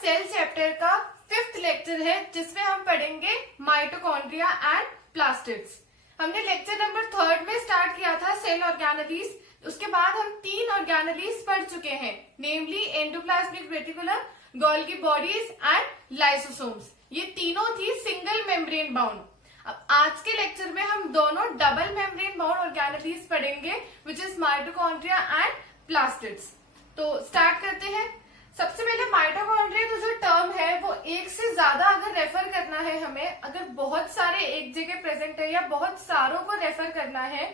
Cell chapter का 5th lecture है जिसमें हम पढ़ेंगे माइटोकॉन्ड्रिया एंड प्लास्टिड्स। हमने लेक्चर नंबर 3 में स्टार्ट किया था सेल ऑर्गेनेलीज, उसके बाद हम 3 ऑर्गेनेलीज पढ़ चुके हैं, namely endoplasmic reticulum, Golgi bodies and lysosomes. ये तीनों थी सिंगल मेम्ब्रेन बाउंड। अब आज के लेक्चर में हम दोनों डबल मेम्ब्रेन बाउंड ऑर्गेनेलीज पढ़ेंगे which is mitochondria and plastids. तो स्टार्ट करते हैं। सबसे पहले माइटोकॉन्ड्रिया का जो टर्म है वो एक से ज्यादा अगर रेफर करना है हमें, अगर बहुत सारे एक जगह प्रेजेंट है या बहुत सारों को रेफर करना है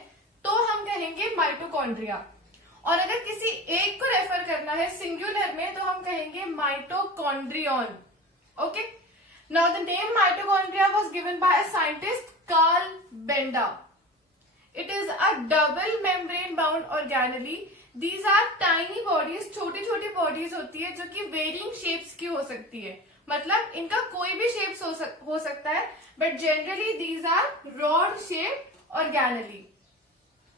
तो हम कहेंगे माइटोकॉन्ड्रिया, और अगर किसी एक को रेफर करना है सिंगुलर में तो हम कहेंगे mitochondrion. Okay, now the name mitochondria was given by a scientist Carl Benda. It is a double membrane bound organelle. These are tiny bodies, छोटी छोटी बॉडीज होती है जो कि वेरिंग शेप्स की हो सकती है, मतलब इनका कोई भी शेप्स हो सकता है, but generally these are rod shape organelle.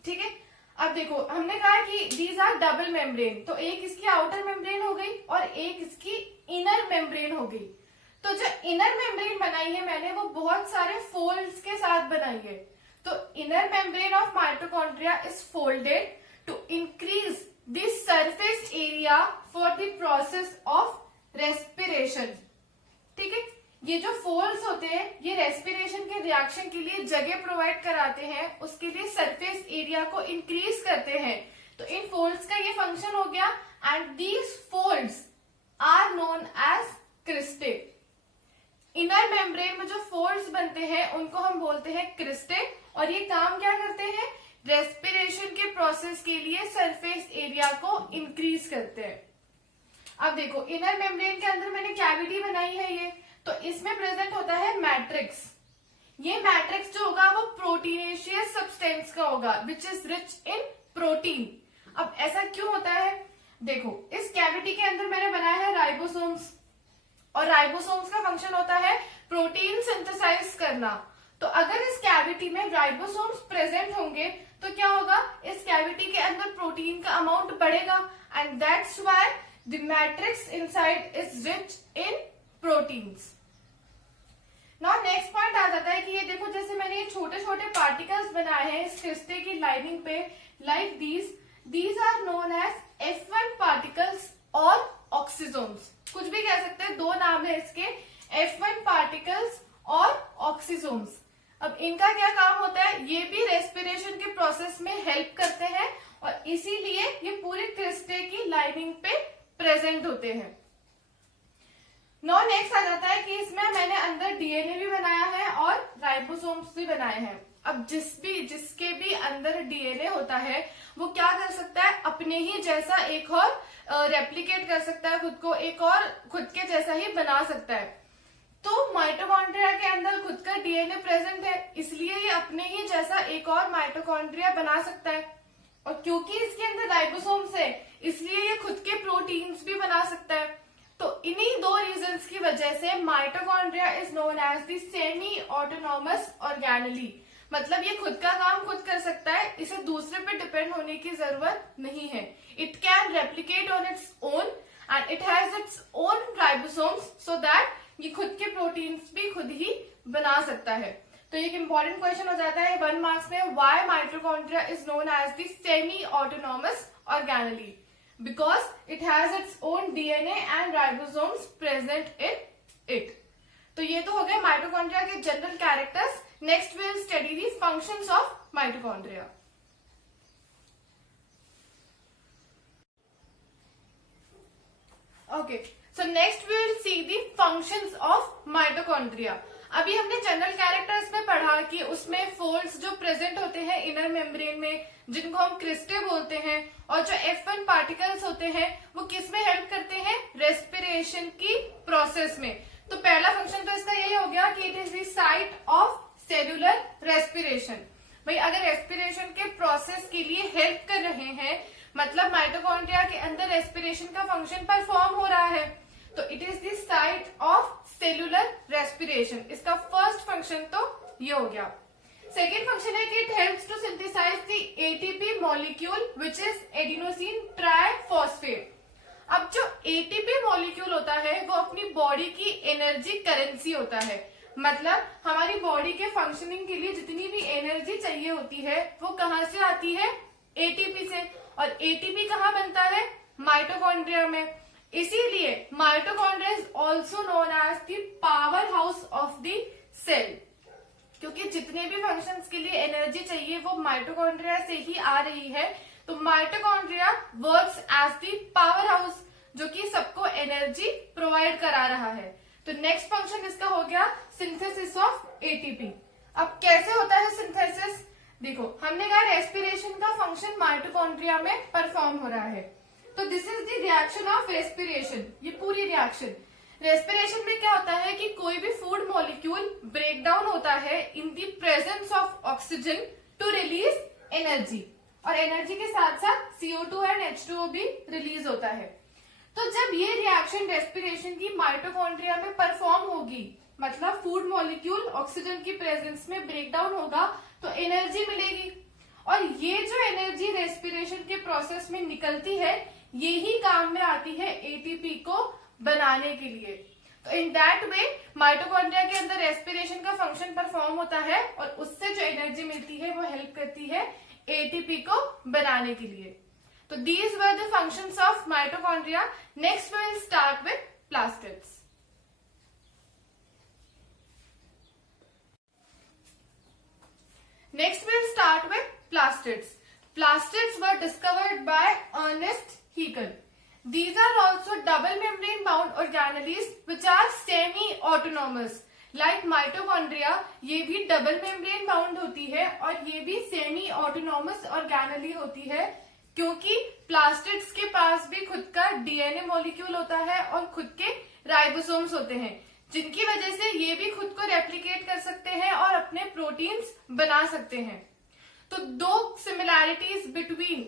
ठीक है, अब देखो हमने कहा कि दीज आर डबल मेम्ब्रेन, तो एक इसकी आउटर मेम्ब्रेन हो गई और एक इसकी इनर मेम्ब्रेन हो गई। तो जो इनर मेम्ब्रेन बनाई है मैंने वो बहुत सारे फोल्ड्स के साथ बनाई है। तो inner membrane of mitochondria is folded to increase the surface area for the process of respiration. ठीक है, ये जो फोल्ड्स होते हैं ये रेस्पिरेशन के रिएक्शन के लिए जगह प्रोवाइड कराते हैं, उसके लिए सरफेस एरिया को इंक्रीज करते हैं। तो इन फोल्ड्स का ये फंक्शन हो गया and these folds are known as cristae. Inner membrane में जो फोल्ड्स बनते हैं उनको हम बोलते हैं क्रिस्टे, और ये काम क्या करते हैं, रेस्पिरेशन के प्रोसेस के लिए सरफेस एरिया को इंक्रीज करते हैं। अब देखो इनर मेम्ब्रेन के अंदर मैंने कैविटी बनाई है ये, तो इसमें प्रेजेंट होता है मैट्रिक्स। ये मैट्रिक्स जो होगा वो प्रोटीनेशियस सब्सटेंस का होगा which is rich in protein. अब ऐसा क्यों होता है, देखो इस कैविटी के अंदर मैंने बनाया है राइबोसोम्स, और राइबोसोम्स का फंक्शन होता है प्रोटीन सिंथेसाइज करना। तो अगर इस कैविटी में राइबोसोम्स प्रेजेंट होंगे तो क्या होगा, इस कैविटी के अंदर प्रोटीन का अमाउंट बढ़ेगा and that's why the matrix inside is rich in proteins. Now next point आ जाता है कि ये देखो जैसे मैंने ये छोटे छोटे पार्टिकल्स बनाए हैं इस क्रिस्टे की लाइनिंग पे, like these are known as F1 particles और ऑक्सीसोम्स। कुछ भी कह सकते हैं, दो नाम है इसके, F1 पार्टिकल्स और ऑक्सीसोम्स। अब इनका क्या काम होता है, ये भी रेस्पिरेशन के प्रोसेस में हेल्प करते हैं और इसीलिए ये पूरे क्रिस्टे की लाइनिंग पे प्रेजेंट होते हैं। नाउ नेक्स्ट आ जाता है कि इसमें मैंने अंदर डीएनए भी बनाया है और राइबोसोम्स भी बनाए हैं। अब जिसके भी अंदर डीएनए होता है वो क्या कर सकता है, अपने ही जैसा एक और रेप्लिकेट कर सकता है, खुद को एक और खुद के जैसा ही बना सकता है। तो माइटोकॉन्ड्रिया के अंदर खुद का डीएनए प्रेजेंट है, इसलिए ये अपने ही जैसा एक और माइटोकॉन्ड्रिया बना सकता है, और क्योंकि इसके अंदर राइबोसोम्स है इसलिए ये खुद के प्रोटीन्स भी बना सकता है। तो इन्हीं दो रीजंस की वजह से mitochondria is known as the semi autonomous organelle, मतलब ये खुद का काम खुद कर सकता है, इसे दूसरे पे डिपेंड होने की जरूरत नहीं है। It can replicate on its own and it has its own ribosomes so that ये खुद के प्रोटीन्स भी खुद ही बना सकता है। तो एक इंपॉर्टेंट क्वेश्चन हो जाता है 1 मार्क्स में, why mitochondria is known as the semi autonomous organelle, because it has its own DNA and ribosomes present in it. तो ये तो हो गए माइटोकॉन्ड्रिया के general characters. Next we will study the functions of mitochondria. Okay, so next we will see the functions of mitochondria. अभी हमने general characters में पढ़ा कि उसमें फोल्ड्स जो प्रेजेंट होते हैं इनर मेम्ब्रेन में जिनको हम क्रिस्टे बोलते हैं, और जो F1 पार्टिकल्स होते हैं वो किस में हेल्प करते हैं, रेस्पिरेशन की प्रोसेस में। तो पहला फंक्शन तो इसका यही हो गया कि it is the site of cellular respiration. भाई अगर रेस्पिरेशन के प्रोसेस के लिए हेल्प कर रहे हैं मतलब माइटोकॉन्ड्रिया के अंदर रेस्पिरेशन का फंक्शन परफॉर्म हो रहा है, तो it is the site of cellular respiration. इसका फर्स्ट फंक्शन तो ये हो गया। सेकेंड फंक्शन है कि it helps to synthesize the ATP molecule which is adenosine triphosphate. अब जो एटीपी मॉलिक्यूल होता है वो अपनी बॉडी की एनर्जी करेंसी होता है। मतलब हमारी बॉडी के फंक्शनिंग के लिए जितनी भी एनर्जी चाहिए होती है वो कहाँ से आती है, एटीपी से। और एटीपी कहाँ बनता है, माइटोकॉन्ड्रिया में। इसीलिए mitochondria is also known as the power house of the cell, क्योंकि जितने भी फंक्शंस के लिए एनर्जी चाहिए वो माइटोकॉन्ड्रिया से ही आ रही है। तो mitochondria works as the power house जो कि सबको एनर्जी प्रोवाइड करा रहा है। तो नेक्स्ट फंक्शन इसका हो गया सिंथेसिस ऑफ एटीपी। अब कैसे होता है सिंथेसिस, देखो हमने कहा रेस्पिरेशन का फंक्शन माइटोकॉन्ड्रिया में परफॉर्म हो रहा है। तो this is the reaction of respiration, ये पूरी रिएक्शन। रेस्पिरेशन में क्या होता है कि कोई भी फूड मॉलिक्यूल ब्रेक डाउन होता है in the presence of oxygen to release energy, और एनर्जी के साथ साथ CO2 एंड H2O भी रिलीज होता है। तो जब ये रिएक्शन रेस्पिरेशन की माइटोकॉन्ड्रिया में परफॉर्म होगी, मतलब फूड मॉलिक्यूल ऑक्सीजन की प्रेजेंस में ब्रेक डाउन होगा तो एनर्जी मिलेगी, और ये जो एनर्जी रेस्पिरेशन के प्रोसेस में निकलती है यही काम में आती है एटीपी को बनाने के लिए। तो इन दैट वे माइटोकॉन्ड्रिया के अंदर रेस्पिरेशन का फंक्शन परफॉर्म होता है और उससे जो एनर्जी मिलती है वो हेल्प करती है एटीपी को बनाने के लिए। तो these were the functions of mitochondria. Next we will start with plastids. Next we'll start with plastids. Plastids were discovered by Ernest Haeckel. These are also double membrane bound organelles which are semi-autonomous. Like mitochondria, ये भी double membrane bound होती है और ये भी semi-autonomous organelle होती है, क्योंकि plastids के पास भी खुद का DNA मॉलिक्यूल होता है और खुद के राइबोसोम्स होते हैं, जिनकी वजह से ये भी खुद को रेप्लिकेट कर सकते हैं और अपने प्रोटीन्स बना सकते हैं। तो दो similarities between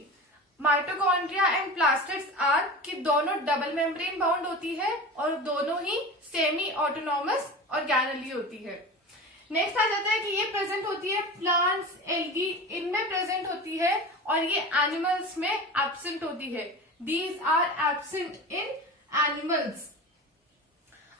mitochondria and plastids are कि दोनों डबल मेम्ब्रेन बाउंड होती है और दोनों ही सेमी ऑटोनॉमस ऑर्गेनेली होती है। नेक्स्ट आ जाता है कि ये प्रेजेंट होती है प्लांट्स, एल्गी, इनमें प्रेजेंट होती है, और ये एनिमल्स में एब्सेंट होती है। These are absent in animals.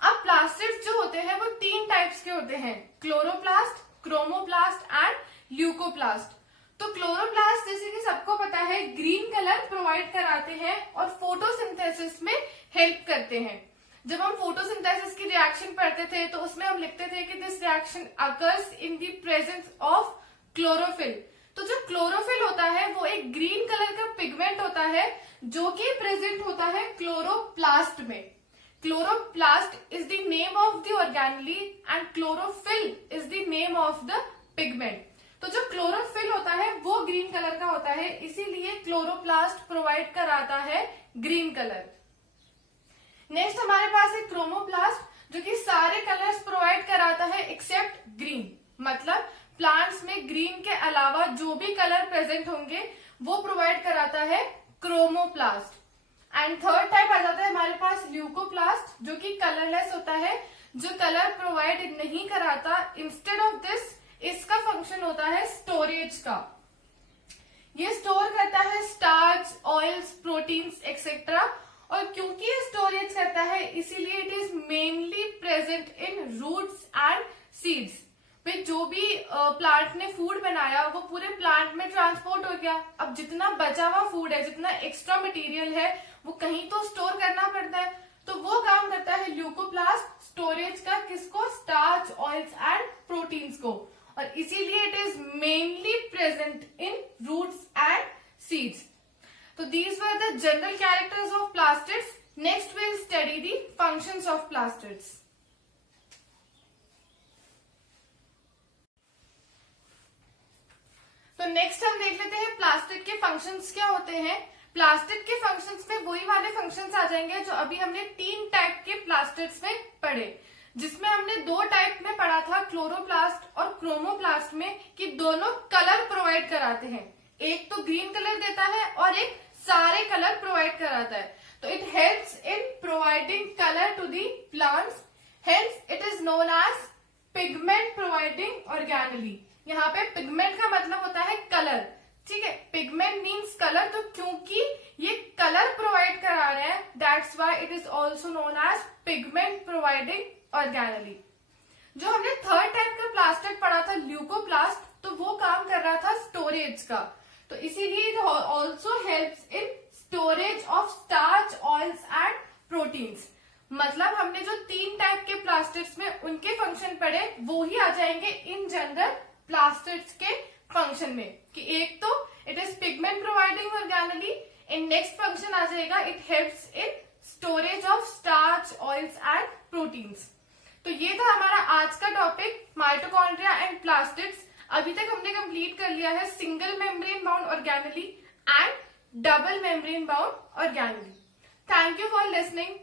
अब प्लास्टिड्स जो होते हैं वो तीन टाइप्स के होते हैं, क्लोरोप्लास्ट, क्रोमोप्लास्ट एंड ल्यूकोप्लास्ट। तो क्लोरोप्लास्ट जैसे कि सबको पता है ग्रीन कलर प्रोवाइड कराते हैं और फोटोसिंथेसिस में हेल्प करते हैं। जब हम फोटोसिंथेसिस की रिएक्शन पढ़ते थे तो उसमें हम लिखते थे कि this reaction occurs in the presence of chlorophyll. तो जो क्लोरोफिल होता है वो एक ग्रीन कलर का पिगमेंट होता है जो कि प्रेजेंट होता है क्लोरोप्लास्ट में। Chloroplast is the name of the organelle and chlorophyll is the name of the pigment. तो जो क्लोरोफिल होता है वो ग्रीन कलर का होता है, इसीलिए क्लोरोप्लास्ट प्रोवाइड कराता है ग्रीन कलर। नेक्स्ट हमारे पास है क्रोमोप्लास्ट जो कि सारे कलर्स प्रोवाइड कराता है एक्सेप्ट ग्रीन। मतलब प्लांट्स में ग्रीन के अलावा जो भी कलर प्रेजेंट होंगे वो प्रोवाइड कराता है क्रोमोप्लास्ट। एंड थर्ड टाइप आ जाता है हमारे पास ल्यूकोप्लास्ट जो कि कलरलेस होता है, जो कलर प्रोवाइड नहीं कराता। इंस्टेड ऑफ दिस इसका फंक्शन होता है स्टोरेज का। ये स्टोर करता है स्टार्च, ऑयल्स, प्रोटीन्स एक्सेट्रा, और क्योंकि ये स्टोरेज करता है इसीलिए it is mainly present in roots and seeds. फिर जो भी प्लांट ने फूड बनाया वो पूरे प्लांट में ट्रांसपोर्ट हो गया। अब जितना बचा हुआ फूड है, जितना एक्स्ट्रा मटेरियल है, वो कहीं तो स्टोर करना पड़ता है, तो वो काम करता है ल्यूकोप्लास्ट स्टोरेज का। किसको? स्टार्च, ऑयल्स एंड प्रोटीन्स को, और इसीलिए it is mainly present in roots and seeds. तो these were the general characters of plastids. Next will study the functions of plastids. तो नेक्स्ट हम देख लेते हैं प्लास्टिड के फंक्शंस क्या होते हैं। प्लास्टिड के फंक्शंस में वही वाले फंक्शंस आ जाएंगे जो अभी हमने तीन टाइप के प्लास्टिड्स में पढ़े, जिसमें हमने दो टाइप में पढ़ा था क्लोरोप्लास्ट और क्रोमोप्लास्ट में, कि दोनों कलर प्रोवाइड कराते हैं। एक तो ग्रीन कलर देता है और एक सारे कलर प्रोवाइड कराता है। तो it helps in providing colour to the plants, hence it is known as pigment providing organelle. यहाँ पे पिगमेंट का मतलब होता है कलर, ठीक है। पिगमेंट मीन्स कलर, तो क्योंकि ये कलर प्रोवाइड करा रहे हैं that's why it is also known as pigment providing organelle. जो हमने थर्ड टाइप का प्लास्टिड पढ़ा था ल्यूकोप्लास्ट, तो वो काम कर रहा था स्टोरेज का, तो इसीलिए it also helps in storage of starch, oils and proteins. मतलब हमने जो 3 टाइप के प्लास्टिड्स में उनके फंक्शन पढ़े वो ही आ जाएंगे इन जनरल प्लास्टिड्स के फंक्शन में, कि एक तो it is pigment providing organelle, in next function आ जाएगा it helps in storage of starch, oils and proteins. तो ये था हमारा आज का टॉपिक माइटोकॉन्ड्रिया एंड प्लास्टिड्स। अभी तक हमने कंप्लीट कर लिया है single membrane bound organelle and double membrane bound organelle. Thank you for listening.